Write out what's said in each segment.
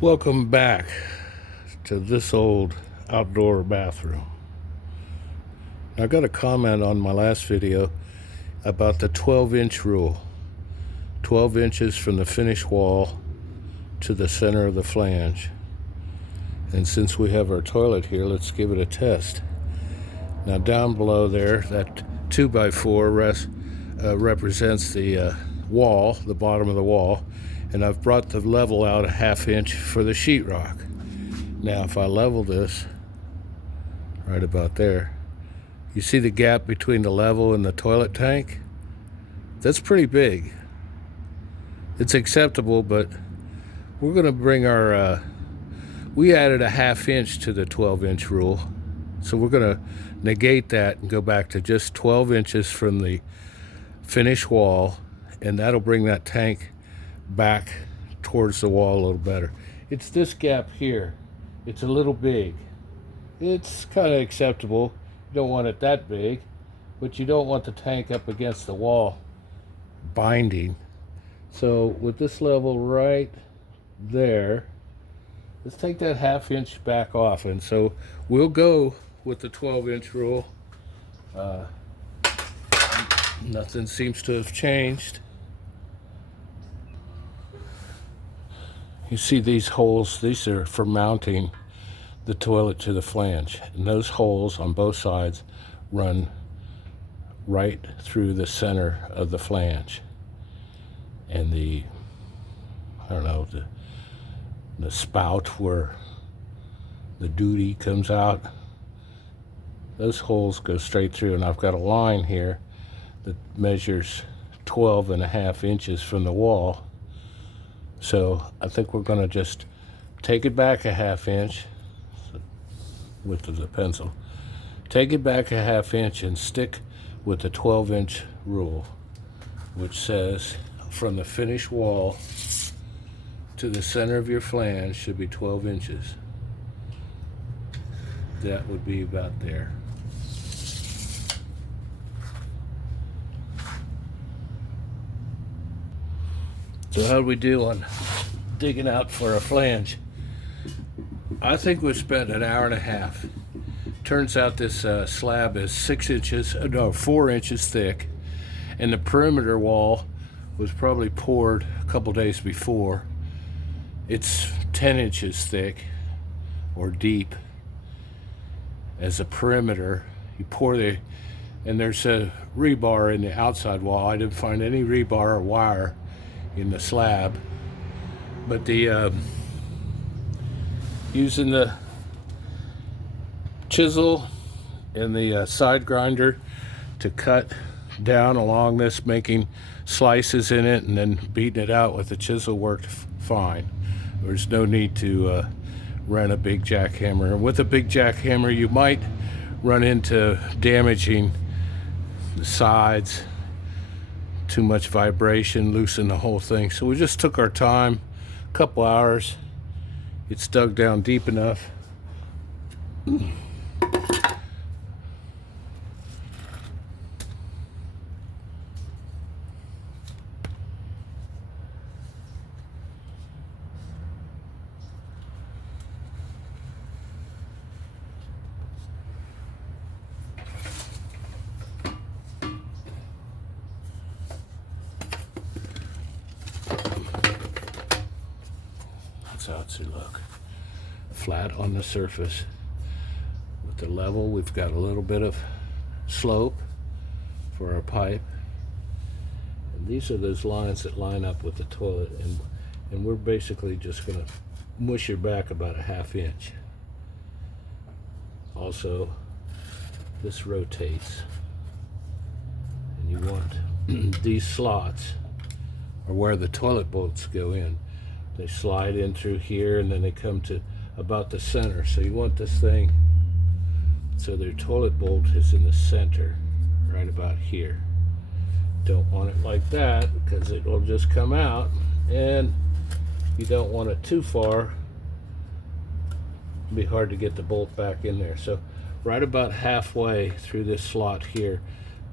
Welcome back to this old outdoor bathroom. I got a comment on my last video about the 12-inch rule. 12 inches from the finish wall to the center of the flange. And since we have our toilet here, let's give it a test. Now down below there, that 2x4 represents the wall, the bottom of the wall, and I've brought the level out a ½ inch for the sheetrock. Now if I level this right about there, you see the gap between the level and the toilet tank? That's pretty big. It's acceptable, but we're going to bring our we added a ½ inch to the 12-inch rule, so we're going to negate that and go back to just 12 inches from the finish wall, and that'll bring that tank back towards the wall a little better. It's this gap here. It's a little big. It's kind of acceptable. You don't want it that big, but you don't want the tank up against the wall binding. So with this level right there, let's take that ½ inch back off, and so we'll go with the 12-inch rule. Nothing seems to have changed. You see these holes, these are for mounting the toilet to the flange, and those holes on both sides run right through the center of the flange. And the spout where the duty comes out, those holes go straight through, and I've got a line here that measures 12.5 inches from the wall. So I think we're going to just take it back a ½ inch, width of the pencil, take it back a ½ inch and stick with the 12-inch rule, which says from the finish wall to the center of your flange should be 12 inches. That would be about there. So how do we do on digging out for a flange? I think we spent an hour and a half. Turns out this slab is 4 inches thick, and the perimeter wall was probably poured a couple days before. It's 10 inches thick or deep as a perimeter. You pour and there's a rebar in the outside wall. I didn't find any rebar or wire in the slab, but the using the chisel and the side grinder to cut down along this, making slices in it, and then beating it out with the chisel worked fine. There's no need to run a big jackhammer. And with a big jackhammer, you might run into damaging the sides, too much vibration, loosen the whole thing. So we just took our time, a couple hours. It's dug down deep enough. That's how it should look. Flat on the surface. With the level, we've got a little bit of slope for our pipe. And these are those lines that line up with the toilet, and we're basically just going to mush her back about a ½ inch. Also, this rotates, and you want these slots are where the toilet bolts go in. They slide in through here, and then they come to about the center. So you want this thing so their toilet bolt is in the center, right about here. Don't want it like that, because it will just come out, and you don't want it too far. It'll be hard to get the bolt back in there. So right about halfway through this slot here,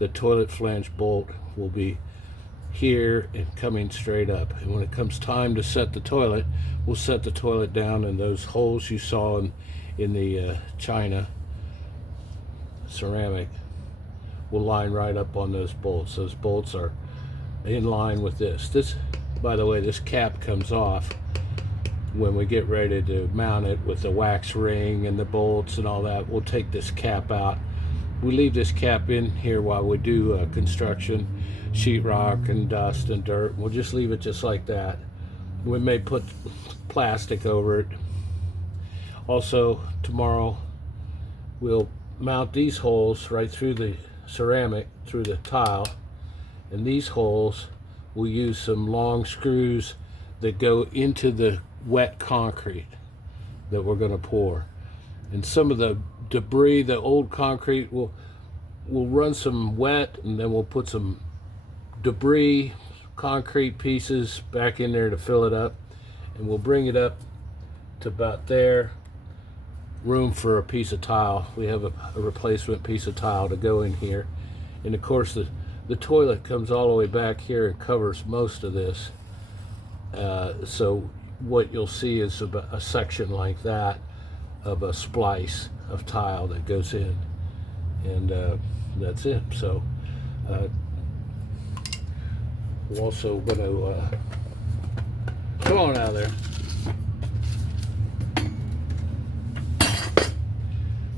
the toilet flange bolt will be here and coming straight up. And when it comes time to set the toilet, we'll set the toilet down, and those holes you saw in the china ceramic will line right up on those bolts. Those bolts are in line with this. This, by the way, this cap comes off when we get ready to mount it with the wax ring and the bolts and all that. We'll take this cap out. We leave this cap in here while we do construction, sheetrock and dust and dirt. We'll just leave it just like that. We may put plastic over it. Also, tomorrow we'll mount these holes right through the ceramic, through the tile, and these holes we'll use some long screws that go into the wet concrete that we're going to pour. And some of the debris, the old concrete, we'll run some wet, and then we'll put some debris concrete pieces back in there to fill it up, and we'll bring it up to about there. Room for a piece of tile. We have a replacement piece of tile to go in here. And of course the toilet comes all the way back here and covers most of this. So what you'll see is a section like that of a splice of tile that goes in, and that's it. So we're also going to come on out of there.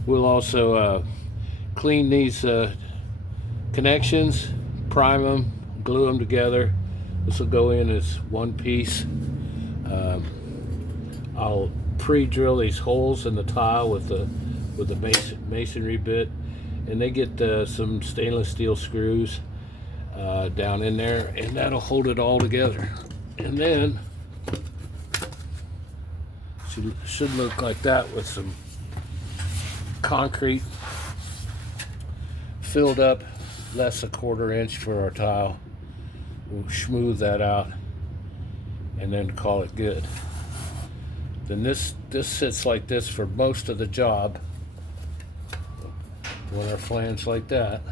We'll also clean these connections, prime them, glue them together. This will go in as one piece. I'll pre-drill these holes in the tile with the masonry bit, and they get some stainless steel screws down in there, and that'll hold it all together. And then should look like that with some concrete filled up, less a 1/4 inch for our tile. We'll smooth that out and then call it good. Then this sits like this for most of the job. When our flange like that,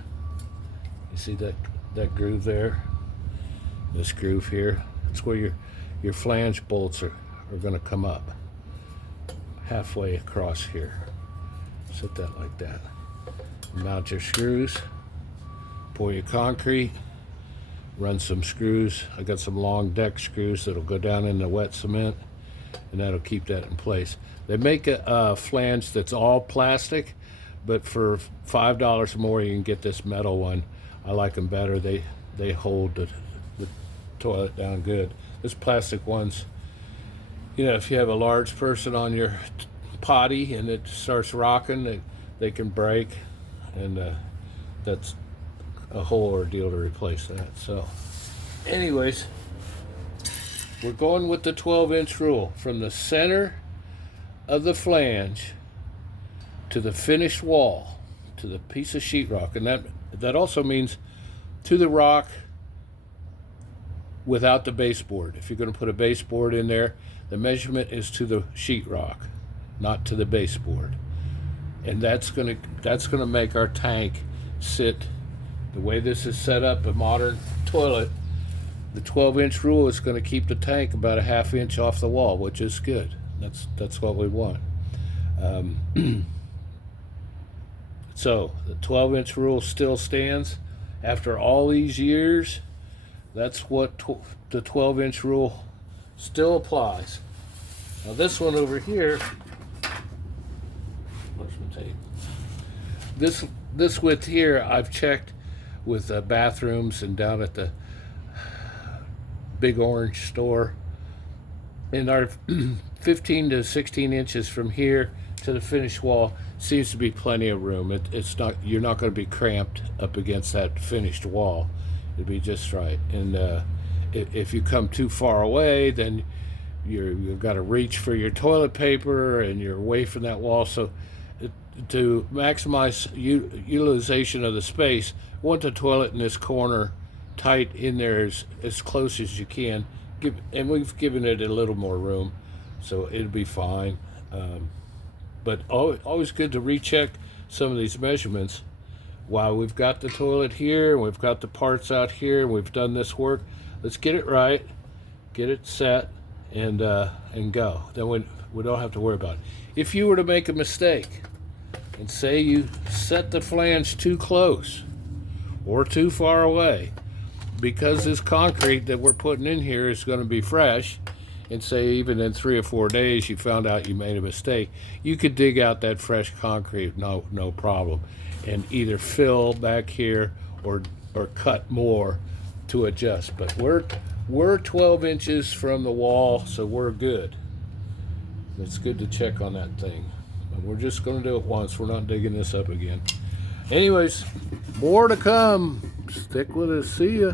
you see that groove there, this groove here, it's where your flange bolts are going to come up halfway across here. Set that like that. Mount your screws, pour your concrete, run some screws. I got some long deck screws that'll go down in the wet cement, and that'll keep that in place. They make a flange that's all plastic, but for $5 more you can get this metal one. I like them better. They hold the toilet down good. This plastic one's, if you have a large person on your potty and it starts rocking, they can break, and that's a whole ordeal to replace that. So anyways, we're going with the 12-inch rule from the center of the flange to the finished wall, to the piece of sheetrock. And that also means to the rock without the baseboard. If you're going to put a baseboard in there, the measurement is to the sheetrock, not to the baseboard. And that's gonna make our tank sit the way this is set up. A modern toilet, the 12-inch rule is going to keep the tank about a 1/2 inch off the wall, which is good. That's what we want. So the 12-inch rule still stands after all these years. That's what the 12-inch rule still applies. Now this one over here, this width here, I've checked with bathrooms and down at the Big Orange store, and our 15 to 16 inches from here to the finished wall seems to be plenty of room. It's not, you're not going to be cramped up against that finished wall. It'll be just right. And if you come too far away, then you've got to reach for your toilet paper and you're away from that wall. So to maximize utilization of the space, want the toilet in this corner tight in there as close as you can. And we've given it a little more room, so it'll be fine. But always good to recheck some of these measurements while we've got the toilet here, and we've got the parts out here, and we've done this work, let's get it right, get it set, and go. Then we don't have to worry about it. If you were to make a mistake, and say you set the flange too close or too far away, because this concrete that we're putting in here is going to be fresh, and say even in 3 or 4 days you found out you made a mistake, you could dig out that fresh concrete, no problem, and either fill back here or cut more to adjust. But we're 12 inches from the wall, so we're good. It's good to check on that thing. But we're just going to do it once. We're not digging this up again. Anyways, more to come. Stick with us. See ya.